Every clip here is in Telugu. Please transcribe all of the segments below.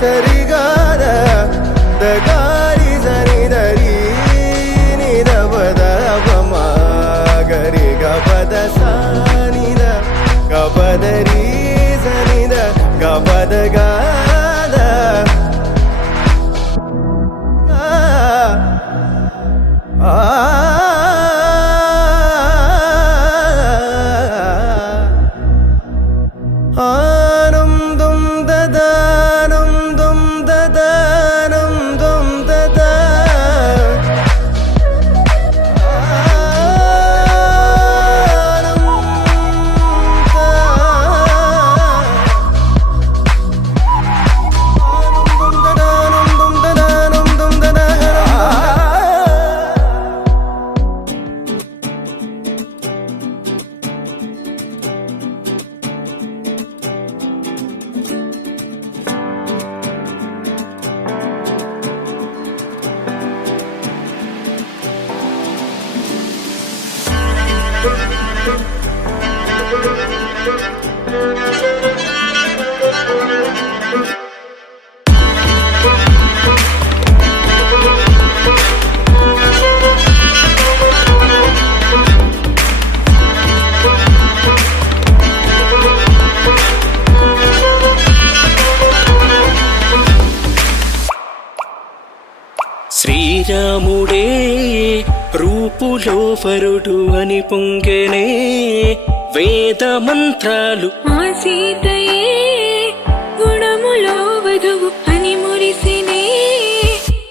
సరిగాద దగారి సని దరి నిద పద పమ గరి గపద సానిద గపదరి సనిద గపద గాద శ్రీరాముడే రూపులో వరుడు అని పొంగెనే వేద మంత్రాలు, ఆ సీతయే గుణములో వధువు అని మురిసినే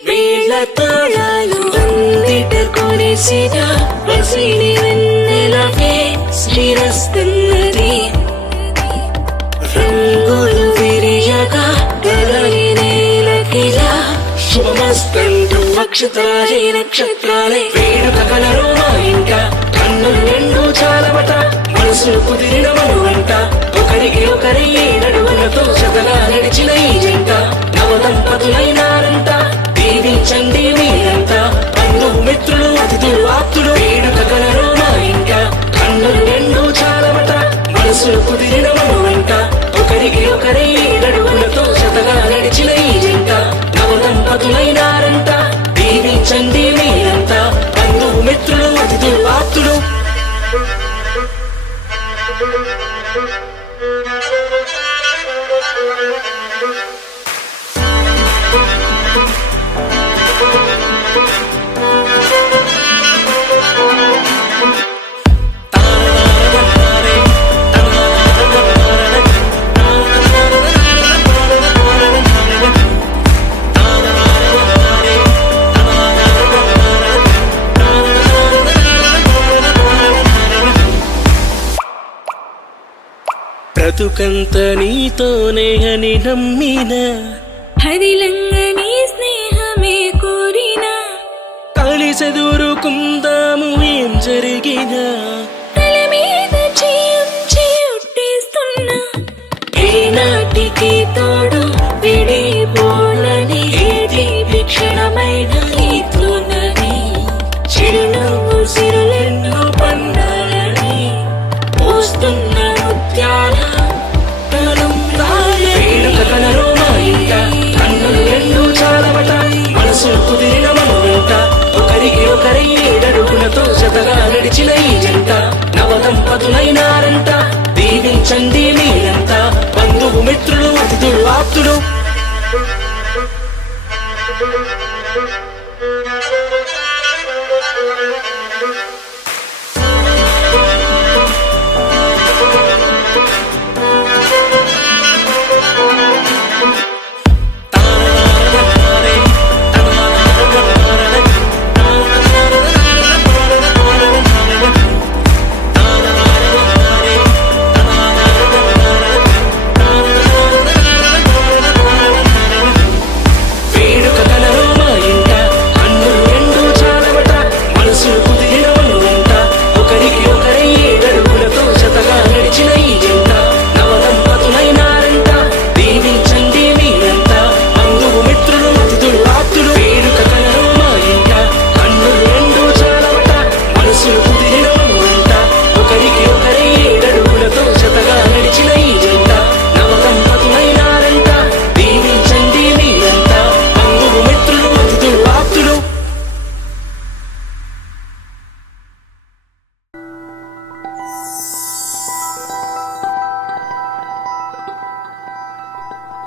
వేల తాళాలు అందిట కొరిసిన పసిడి వెన్నెలకే శ్రీరస్తున్నది. రంగులు విరియగా గలరి నేలకిలా శుభమస్తంటూ నక్షత్రాలే నక్షత్రాలే వేడుక కలరు మా ఇంట, కన్నులు రెండు చాలవట మనసులు కుదిరిన మనువంట, ఒకరికి ఒకరి నడువులతో జతగా నడిచిన ఈ జంట నవదంపతులైనారంట. దీవించండి మీరంతా బంధువు మిత్రులు అతిథులు ఆప్తులు, వేడుక కలరు మా ఇంట, కన్నులు రెండు చాలవట మనసులు కుదిరిన మనువంట, ఒకరికి ఒకరి నడువులతో జతగా నడిచిన ఈ జంట నవదంపతులైనారంట. దీవించండి మీరంతా బంధువు మిత్రులు అతిథులు ఆప్తులు. బ్రతుకంత నీతోనే అని నమ్మిన, హరిలంగని స్నేహమే కోరిన, కలిసెదురుకుందాము ఏం జరిగినా, తల మీద చేయుట్టేస్తున్నా ఏనాటికి